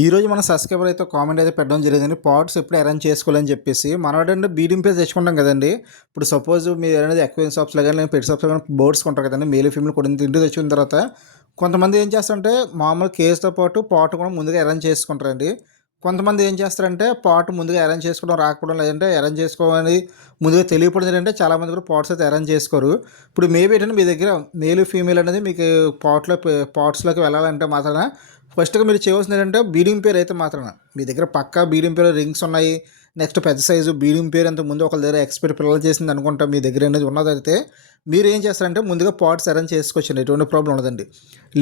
ఈరోజు మన సబ్స్క్రైబర్ అయితే కామెంట్ అయితే పెట్టడం జరిగింది పాట్స్ ఎప్పుడు అరేంజ్ చేసుకోవాలని చెప్పేసి మనం ఏంటంటే బీడింగ్ పేజ్ తెచ్చుకుంటాం కదండి. ఇప్పుడు సపోజ్ మీరు అనేది ఎక్వేరియన్ షాప్స్లో కానీ పెట్ షాప్స్లో కానీ బోర్డ్స్ కొంటారు కదండి. మేలు ఫీమేల్ కూడా ఇంటి తెచ్చుకున్న తర్వాత కొంతమంది ఏం చేస్తారంటే మామూలు కేసుతో పాటు పాట్ కూడా ముందుగా అరేంజ్ చేసుకుంటారండి. కొంతమంది ఏం చేస్తారంటే పాట్ ముందుగా అరేంజ్ చేసుకోవడం రాకపోవడం లేదంటే అరేంజ్ చేసుకోవాలని ముందుగా తెలియకపోవడం ఏంటంటే చాలామంది కూడా పాట్స్ అయితే అరేంజ్ చేసుకోరు. ఇప్పుడు మేబీ ఏంటంటే మీ దగ్గర మేలు ఫీమేల్ అనేది మీకు పాట్లో పాట్స్లోకి వెళ్ళాలంటే మాత్రమే ఫస్ట్గా మీరు చేయవలసింది ఏంటంటే బీడింగ్ పేరు అయితే మాత్రమే. మీ దగ్గర పక్కా బీడింగ్ పేరు రింగ్స్ ఉన్నాయి. నెక్స్ట్ పెద్ద సైజు బీడింగ్ పేరు అంత ముందు ఒకళ్ళ దగ్గర ఎక్స్పైర్ పిల్లలు చేసింది అనుకుంటా మీ దగ్గర అనేది ఉన్నదైతే మీరు ఏం చేస్తారంటే ముందుగా పాట్స్ అరేంజ్ చేసుకోవచ్చండి ఎటువంటి ప్రాబ్లం ఉండదండి.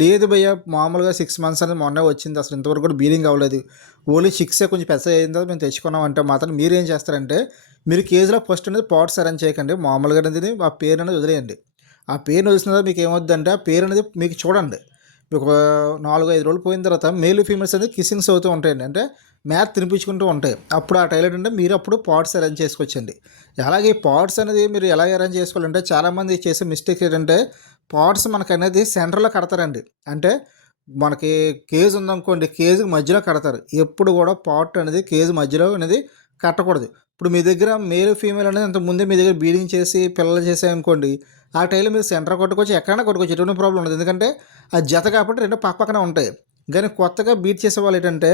లేదు భయ్య మామూలుగా సిక్స్ మంత్స్ అనేది మొన్న వచ్చింది. అసలు ఇంతవరకు కూడా బీడింగ్ అవ్వలేదు ఓన్లీ సిక్సే కొంచెం పెద్ద అయిన తర్వాత మేము తెచ్చుకున్నాం అంటే మాత్రం మీరు ఏం చేస్తారంటే మీరు కేజీలో ఫస్ట్ అనేది పాట్స్ అరేంజ్ చేయకండి. మామూలుగా అనేది ఆ పేరు అనేది వదిలేయండి. ఆ పేరుని వదిలిన తర్వాత మీకు ఏమవుద్దంటే ఆ పేరు అనేది మీకు చూడండి. ఒక నాలుగు ఐదు రోజులు పోయిన తర్వాత మేల్ ఫీమేల్స్ అనేది కిస్సింగ్స్ అవుతూ ఉంటాయండి. అంటే మ్యాథ్ తినిపించుకుంటూ ఉంటాయి. అప్పుడు ఆ టైలర్ అంటే మీరు అప్పుడు పాట్స్ అరేంజ్ చేసుకోవచ్చండి. అలాగే ఈ పాట్స్ అనేది మీరు ఎలా అరేంజ్ చేసుకోవాలంటే చాలామంది చేసే మిస్టేక్ ఏంటంటే పాట్స్ మనకు అనేది సెంటర్లో కడతారండి. అంటే మనకి కేజ్ ఉందనుకోండి కేజీ మధ్యలో కడతారు. ఎప్పుడు కూడా పాట్ అనేది కేజ్ మధ్యలో అనేది కట్టకూడదు. ఇప్పుడు మీ దగ్గర మేల్ ఫీమేల్ అనేది అంత ముందే మీ దగ్గర బీడింగ్ చేసి పిల్లలు చేసాయనుకోండి ఆ టైల్ మీరు సెంటర్ కొట్టుకోవచ్చు ఎక్కడైనా కొట్టుకోవచ్చు ఎటువంటి ప్రాబ్లం ఉండదు. ఎందుకంటే ఆ జత కాబట్టి రెండు పక్క పక్కన ఉంటాయి. కానీ కొత్తగా బీట్ చేసే వాళ్ళు ఏంటంటే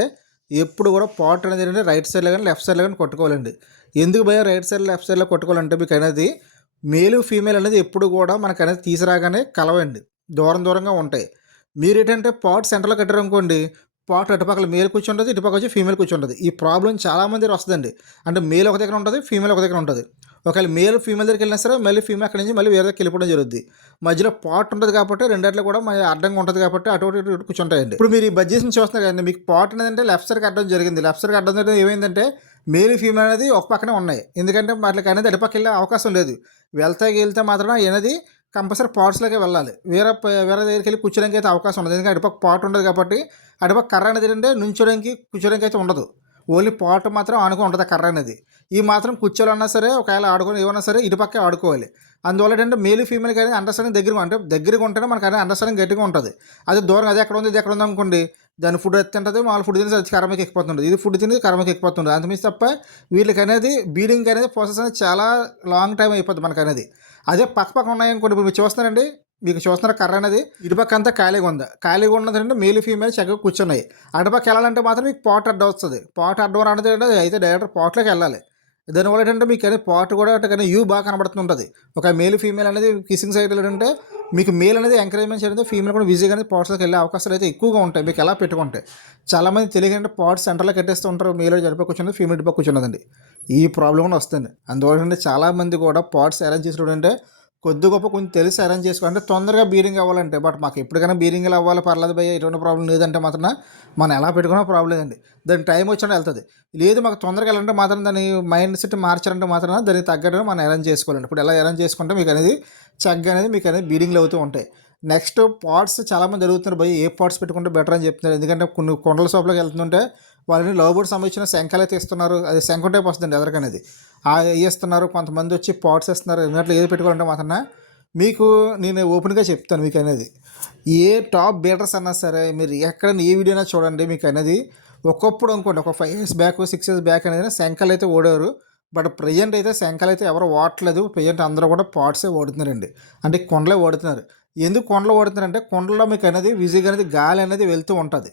ఎప్పుడు కూడా పాట్ అనేది ఏంటంటే రైట్ సైడ్లో కానీ లెఫ్ట్ సైడ్లో కానీ కొట్టుకోవాలండి. ఎందుకు భయ రైట్ సైడ్ లెఫ్ట్ సైడ్లో కొట్టుకోవాలంటే మీకు అనేది మేలు ఫీమేల్ అనేది ఎప్పుడు కూడా మనకు అనేది తీసిరాగానే కలవండి. దూరం దూరంగా ఉంటాయి. మీరు ఏంటంటే పాట్ సెంటర్లో కట్టారనుకోండి పాట్ అటుపక్కల మేల్ కూర్చుంటుంది ఇటుపక్క వచ్చి ఫీమేల్ కూర్చుంటుంది. ఈ ప్రాబ్లం చాలామంది వస్తుందండి. అంటే మేల్ ఒక దగ్గర ఉంటుంది ఫీమేల్ ఒక దగ్గర ఉంటుంది. ఒకవేళ మేల్ ఫీమేల్ దగ్గరికి వెళ్ళినా సరే మళ్ళీ ఫీమేల్ అక్కడి నుంచి మళ్ళీ వేరే దగ్గరికి వెళ్ళిపోవడం జరుగుతుంది మధ్యలో పాట్ ఉంటుంది కాబట్టి రెండట్లో కూడా మళ్ళీ అడ్డంగా ఉంటుంది కాబట్టి అటు ఇటు కూర్చుంటాయండి. ఇప్పుడు మీరు ఈ బడ్జెట్ని చూస్తున్నారు కదండి మీకు పాట్ అనేది అంటే లెఫ్ట్ సైడ్కి అడ్డం జరిగింది. లెఫ్ట్ సైడ్కి అడ్డం జరిగింది ఏమైందంటే మేల్ ఫీమేల్ అనేది ఒక పక్కనే ఉన్నాయి. ఎందుకంటే వాటికి అనేది అటుపక్క వెళ్ళే అవకాశం లేదు. వెళ్తా వెళ్తే మాత్రం అనేది కంపల్సరీ పాట్స్లోకి వెళ్ళాలి. వేరే వేరే దగ్గరికి వెళ్ళి కూర్చోడానికి అయితే అవకాశం ఉండదు. ఎందుకంటే అటుపక్క పాట్ ఉండదు కాబట్టి అటుపక్క కర్ర అనేది ఏంటంటే నుంచోడానికి కూర్చోడానికి అయితే ఉండదు. ఓన్లీ పాట మాత్రం ఆనుకుని ఉంటుంది కర్ర అనేది. ఈ మాత్రం కూర్చోవాలన్నా సరే ఒకవేళ ఆడుకొని ఏమన్నా సరే ఇటుపక్కే ఆడుకోవాలి. అందువల్ల ఏంటంటే మేలు ఫీమేల్ అనేది అండర్స్టాండింగ్ దగ్గర అంటే దగ్గరగా ఉంటేనే మనకు అనేది అండర్స్టాండింగ్ గట్టిగా ఉంటుంది. అది దూరం అది ఎక్కడ ఉంది ఇది ఎక్కడ ఉంది అనుకోండి దాని ఫుడ్ తింటుంది వాళ్ళు ఫుడ్ తినేసి అది కర్మకి ఎక్కిపోతుంది ఇది ఫుడ్ తినేది కర్మకి ఎక్కిపోతుంది అంతమించి తప్ప వీళ్ళకి అనేది బీడింగ్ అనేది ప్రాసెస్ అనేది చాలా లాంగ్ టైం అయిపోతుంది మనకు అనేది. అదే పక్క పక్క ఉన్నాయనుకోండి ఇప్పుడు మీరు చూస్తున్నారండి. మీకు చూస్తున్నారు కర్ర అనేది. ఇటుపక్క అంతా ఖాళీగా ఉంది. ఖాళీగా ఉన్నదంటే మేలు ఫీమేల్ చక్కగా కూర్చున్నాయి. అటుపక్క వెళ్ళాలంటే మాత్రం మీకు పాట్ అడ్డం వస్తుంది. పాట్ అడ్డం రావడం అయితే డైరెక్ట్ పాట్లోకి వెళ్ళాలి. దానివల్ల ఏంటంటే మీకు అనే పార్ట్ కూడా కానీ యూ బాగా కనబడుతుంటుంది. ఒక మేల్ ఫీమేల్ అనేది కిసింగ్ సైడ్ ఏంటంటే మీకు మేల్ అనేది ఎంకరేజ్మెంట్ చేయడం ఫీమేల్ కూడా ఈజీగా అనేది పాట్స్లోకి వెళ్ళే అవకాశాలు అయితే ఎక్కువగా ఉంటాయి. మీకు ఎలా పెట్టుకుంటే చాలామంది తెలియకంటే పార్ట్స్ సెంటర్లో కట్టేస్తూ ఉంటారు మేల్ జరిపి కూర్చున్నది ఫీమేల్ ఇటుపక్క కూర్చున్నదండి. ఈ ప్రాబ్లం కూడా వస్తుంది. అందువల్ల ఏంటంటే చాలామంది కూడా పార్ట్స్ అరేంజ్ చేసినప్పుడు అంటే కొద్ది గొప్ప కొంచెం తెలిసి అరేంజ్ చేసుకో. అంటే తొందరగా బీరింగ్ అవ్వాలంటే బట్ మాకు ఎప్పటికైనా బీరింగ్లు అవ్వాలి పర్లేదు భయ ఎటువంటి ప్రాబ్లం లేదంటే మాత్రం మనం ఎలా పెట్టుకున్నా ప్రాబ్లం లేదండి. దానికి టైం వచ్చినా వెళ్తుంది. లేదు మాకు తొందరగా వెళ్ళాలంటే మాత్రం దాని మైండ్ సెట్ మార్చాలంటే మాత్రం దానికి తగ్గట్టు మనం అరేంజ్ చేసుకోవాలండి. ఇప్పుడు ఎలా అరేంజ్ చేసుకుంటే మీకు అనేది చక్కగా అనేది మీకు అనేది బీడింగ్లు అవుతూ ఉంటాయి. నెక్స్ట్ పాట్స్ చాలామంది జరుగుతున్నారు భయ ఏ పాట్స్ పెట్టుకుంటే బెటర్ అని చెప్తున్నారు. ఎందుకంటే కొన్ని కొండల షాప్లోకి వెళ్తుంటే వాళ్ళని లవ్ బోర్డ్ సంబంధించిన శంఖలు అయితే ఇస్తున్నారు అది శంఖం టైప్ వస్తుంది ఎదరకనేది ఆ ఇస్తున్నారు కొంతమంది వచ్చి పాట్స్ ఇస్తున్నారు ఇన్నట్లు ఏది పెట్టుకోవాలంటే మాత్రం మీకు నేను ఓపెన్గా చెప్తాను మీకు అనేది ఏ టాప్ బీటర్స్ అన్నా సరే మీరు ఎక్కడ ఏ వీడియోనా చూడండి మీకు అనేది ఒకప్పుడు అనుకోండి ఒక five years back six years back అనేది శంఖలు అయితే ఓడారు. బట్ ప్రజెంట్ అయితే శంఖలు అయితే ఎవరు వాడట్లేదు ప్రజెంట్ అందరూ కూడా పాట్సే ఓడుతున్నారండి. అంటే కొండలే ఓడుతున్నారు. ఎందుకు కొండలు ఓడుతున్నారంటే కొండలో మీకు అనేది విజిగా అనేది గాలి అనేది వెళ్తూ ఉంటుంది.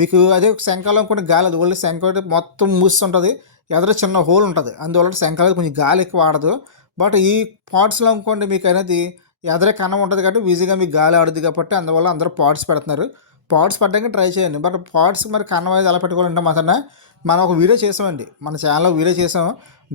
మీకు అదే శంఖాలు అనుకుంటే గాలి అది ఓన్లీ శంఖం అయితే మొత్తం మూస్తుంటుంది ఎదురు చిన్న హోల్ ఉంటుంది. అందువల్ల శంఖాలు కొంచెం గాలి ఎక్కువ ఆడదు బట్ ఈ పాట్స్లో అనుకోండి మీకు అనేది ఎదరే కన్నం ఉంటుంది కాబట్టి ఈజీగా మీకు గాలి ఆడుద్ది కాబట్టి అందువల్ల అందరూ పాట్స్ పెడుతున్నారు. పాట్స్ పడ్డానికి ట్రై చేయండి. బట్ పాట్స్ మరి కన్నం అనేది ఎలా పెట్టుకోవాలంటే మాత్రం మనం ఒక వీడియో చేసామండి. మన ఛానల్లో వీడియో చేసాం.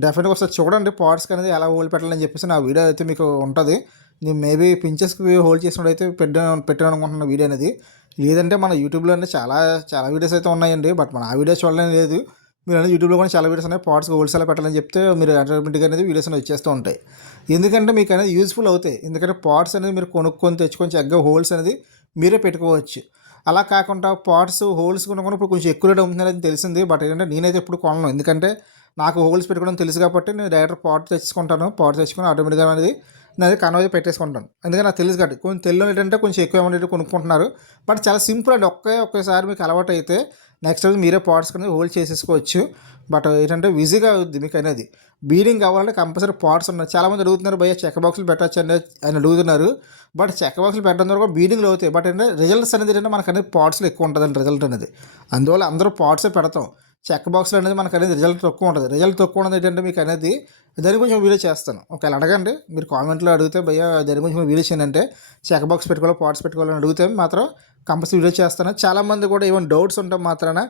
డెఫినెట్గా ఒకసారి చూడండి పాట్స్ అనేది ఎలా హోల్ పెట్టాలని చెప్పేసి నా వీడియో అయితే మీకు ఉంటుంది. నేను మేబీ పించెస్కి హోల్డ్ చేసినప్పుడు అయితే పెట్టాను పెట్టాను అనుకుంటున్న వీడియో అనేది. లేదంటే మన యూట్యూబ్లోనే చాలా చాలా వీడియోస్ అయితే ఉన్నాయండి. బట్ మన ఆ వీడియో చూడడం లేదు. మీరు అనేది యూట్యూబ్లో కూడా చాలా వీడియోస్ ఉన్నాయి. పాట్స్ హోల్సేల్ పెట్టాలని చెప్తే మీరు ఆటోమేటిక్గా అనేది వీడియోస్ అనేవి వచ్చేస్తూ ఉంటాయి. ఎందుకంటే మీకు అనేది యూస్ఫుల్ అవుతాయి. ఎందుకంటే పాట్స్ అనేది మీరు కొనుక్కొని తెచ్చుకొని చక్కగా హోల్స్ అనేది మీరే పెట్టుకోవచ్చు. అలా కాకుండా పాట్స్ హోల్స్ కొనుక్కొని ఇప్పుడు కొంచెం ఎక్కువ రేట్ అవుతుందని తెలిసింది. బట్ ఏంటంటే నేనైతే ఎప్పుడు కొనను. ఎందుకంటే నాకు హోల్స్ పెట్టుకోవడం తెలుసు కాబట్టి నేను డైరెక్ట్ పాట్ తెచ్చుకుంటాను. పాట్ తెచ్చుకొని ఆటోమేటిక్గా అనేది నేను కన్వర్జ్ పెట్టేసుకుంటాను. అందుకని నాకు తెలుసు కాబట్టి. కొంచెం తెలుగు ఏంటంటే కొంచెం ఎక్కువ అమౌంట్ కొనుక్కుంటున్నారు. బట్ చాలా సింపుల్ అండి. ఒకే ఒకేసారి మీకు అలవాటు అయితే నెక్స్ట్ రోజు మీరే పాట్స్ అనేది హోల్డ్ చేసేసుకోవచ్చు. బట్ ఏంటంటే ఈజీగా అవుద్ది మీకు అనేది. బీడింగ్ కావాలంటే కంపల్సరీ పాట్స్ ఉన్నాయి. చాలామంది అడుగుతున్నారు భయ చెక్క బాక్సులు పెట్టచ్చు? అని అని అడుగుతున్నారు. బట్ చెక్క బాక్సులు పెట్టడం ద్వారా బీడింగ్లు అవుతాయి. బట్ ఏంటంటే రిజల్ట్స్ అనేది ఏంటంటే మనకు అనేది పాట్స్లో ఎక్కువ ఉంటుందండి రిజల్ట్ అనేది. అందువల్ల అందరూ పాట్సే పెడతాం. చెక్ బాక్స్లో అనేది మనకు అనేది రిజల్ట్ తక్కువ ఉంటుంది. రిజల్ట్ తక్కువ ఉన్నది ఏంటంటే మీకు అనేది దాని గురించి వీడియో చేస్తాను. ఒకవేళ అడగండి మీరు కామెంట్లో అడిగితే భయ్య దాని గురించి మీరు వీడియో చేయండి చెక్ బాక్స్ పెట్టుకోవాలి పాట్స్ పెట్టుకోవాలని అడిగితే మాత్రం కంపల్సరీ వీడియో చేస్తాను. చాలామంది కూడా ఏమైనా డౌట్స్ ఉంటే మాత్రాన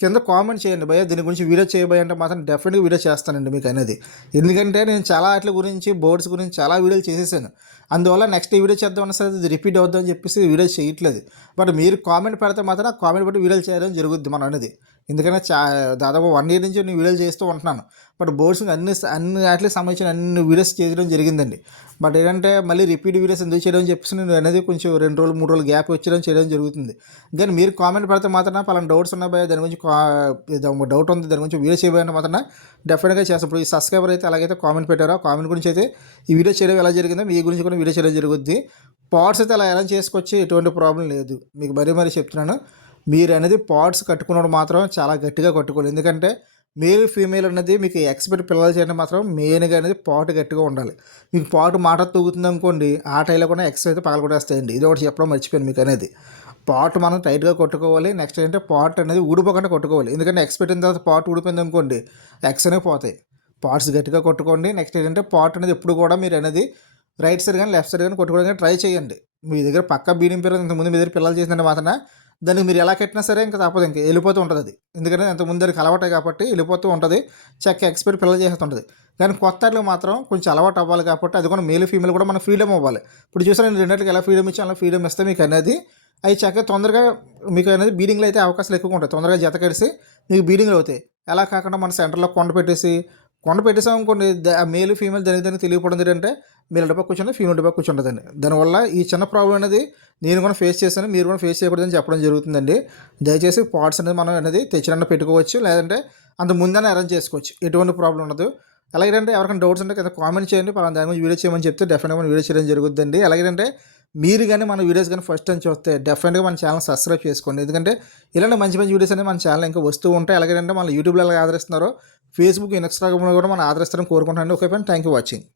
కింద కామెంట్ చేయండి. భయ్య దీని గురించి వీడియో చేయబోయే అంటే మాత్రం డెఫినెట్గా వీడియో చేస్తానండి మీకు అనేది ఎందుకంటే నేను చాలా వాటి గురించి బోర్డ్స్ గురించి చాలా వీడియోలు చేసేసాను. అందువల్ల నెక్స్ట్ వీడియో చేద్దామన్నా సరే ఇది రిపీట్ అవుద్దామని చెప్పేసి వీడియో చేయట్లేదు. బట్ మీరు కామెంట్ పెడితే మాత్రం ఆ కామెంట్ బట్టి వీడియోలు చేయడం జరుగుద్ది మనం అనేది. ఎందుకంటే చా దాదాపు వన్ ఇయర్ నుంచి నేను వీడియోలు చేస్తూ ఉంటున్నాను. బట్ బోర్డ్స్ అన్ని అన్ని వాటికి సంబంధించిన అన్ని వీడియోస్ చేయడం జరిగిందండి. బట్ ఏంటంటే మళ్ళీ రిపీట్ వీడియోస్ ఎందుకు చేయడం చెప్పేసి నేను అనేది కొంచెం రెండు రోజులు మూడు రోజులు గ్యాప్ వచ్చేయడం చేయడం జరుగుతుంది. కానీ మీరు కామెంట్ పెడితే మాత్రం పలానా డౌట్స్ ఉన్నాయి దాని గురించి డౌట్ ఉంది దాని గురించి వీడియో చేయబోయే మాత్రం డెఫినెట్గా చేస్తాం ఇప్పుడు ఈ సబ్స్క్రైబర్ అయితే అలాగైతే కామెంట్ పెట్టారో కామెంట్ గురించి అయితే ఈ వీడియో చేయడం ఎలా జరిగిందో మీ గురించి కూడా వీడియో చేయడం జరుగుద్ది. పాడ్స్ అయితే అలా ఎలా చేసుకోవచ్చు ఎటువంటి ప్రాబ్లం లేదు. మీకు మరీ మరీ చెప్తున్నాను. మీరు అనేది పాడ్స్ కట్టుకున్నప్పుడు మాత్రం చాలా గట్టిగా కట్టుకోవాలి. ఎందుకంటే మేల్ ఫీమేల్ అనేది మీకు ఎక్స్పెక్ట్ పిల్లలు చేయడం మాత్రం మెయిన్గా అనేది పాటు గట్టిగా ఉండాలి. మీకు పాటు మాట తూగుతుంది అనుకోండి ఆ టైంలో కూడా ఎక్స్ అయితే పగలగొట్టేస్తాయండి. ఇది ఒకటి చెప్పడం మర్చిపోయాను మీకు అనేది. పాట్ మనం టైట్గా కొట్టుకోవాలి. నెక్స్ట్ ఏంటంటే పాట్ అనేది ఊడిపోకుండా కొట్టుకోవాలి. ఎందుకంటే ఎక్స్ పెట్టిన తర్వాత పాట్ ఊడిపోయింది అనుకోండి ఎక్స్ అనేవి పోతాయి. పార్ట్స్ గట్టిగా కొట్టుకోండి. నెక్స్ట్ ఏంటంటే పాట్ అనేది ఎప్పుడు కూడా మీరు అనేది రైట్ సైడ్ కానీ లెఫ్ట్ సైడ్ కానీ కొట్టుకోవడానికి ట్రై చేయండి. మీ దగ్గర పక్క బీడింగ్ పేరు ఇంతకుముందు మీ దగ్గర పిల్లలు చేసిన మాత్రం దాన్ని మీరు ఎలా కట్టినా సరే ఇంకా తప్పదు ఇంకా వెళ్ళిపోతూ ఉంటుంది అది. ఎందుకంటే ఇంతకుముందు ముందు దానికి అలవాటే కాబట్టి వెళ్ళిపోతూ ఉంటుంది. చెక్క ఎక్స్పైర్ పిల్లలు చేస్తుంటుంది కానీ కొత్త మాత్రం కొంచెం అలవాటు అవ్వాలి కాబట్టి అది కూడా మేల్ ఫీమేల్ కూడా మనం ఫ్రీడమ్ అవ్వాలి ఇప్పుడు చూసాను నేను రెండింటికి ఎలా ఫ్రీడమ్ ఇచ్చి అలా ఫ్రీడమ్ ఇస్తే మీకు అనేది అవి చక్కగా తొందరగా మీకు అనేది బీడింగ్లో అయితే అవకాశాలు ఎక్కువ ఉంటాయి. తొందరగా జత కలిసి మీకు బీడింగ్లు అవుతాయి. ఎలా కాకుండా మన సెంటర్లో కొండ పెట్టేసి కొండ పెట్టేసాం అనుకోండి మేలు ఫీమేల్ దానికి దానికి తెలియకపోవడం ఏంటంటే మేల్ డబ్బా కూర్చొని ఫీమేల్ డబ్బా కూర్చుంటుందండి. దానివల్ల ఈ చిన్న ప్రాబ్లం అనేది నేను కూడా ఫేస్ చేశాను మీరు కూడా ఫేస్ చేయకూడదని చెప్పడం జరుగుతుందండి. దయచేసి పార్ట్స్ అనేది మనం అనేది తెచ్చినన్న పెట్టుకోవచ్చు లేదంటే అంత ముందనే అరేంజ్ చేసుకోవచ్చు. ఎటువంటి ప్రాబ్లం ఉండదు. అలాగేంటే ఎవరికైనా డౌట్స్ ఉంటే కదా కామెంట్ చేయండి పలానా దాని గురించి వీడియో చేయమని చెప్తే డెఫినెట్గా వీడియో చేయడం జరుగుతుందండి. ఎలాగంటే మీరు కానీ మన వీడియోస్ కానీ ఫస్ట్ టైం చూస్తే డెఫినెట్గా మన ఛానల్ సబ్స్క్రైబ్ చేసుకోండి. ఎందుకంటే ఇలాంటి మంచి మంచి వీడియోస్ అనేవి మన ఛానల్ ఇంకా వస్తూ ఉంటాయి. ఎలాగంటే మన యూట్యూబ్లో ఎలా ఆదరిస్తున్నారో. ఫేస్బుక్ ఇన్స్టాగ్రామ్లో కూడా మనం ఆదరిస్తారని కోరుకుంటాను okay friend thank you watching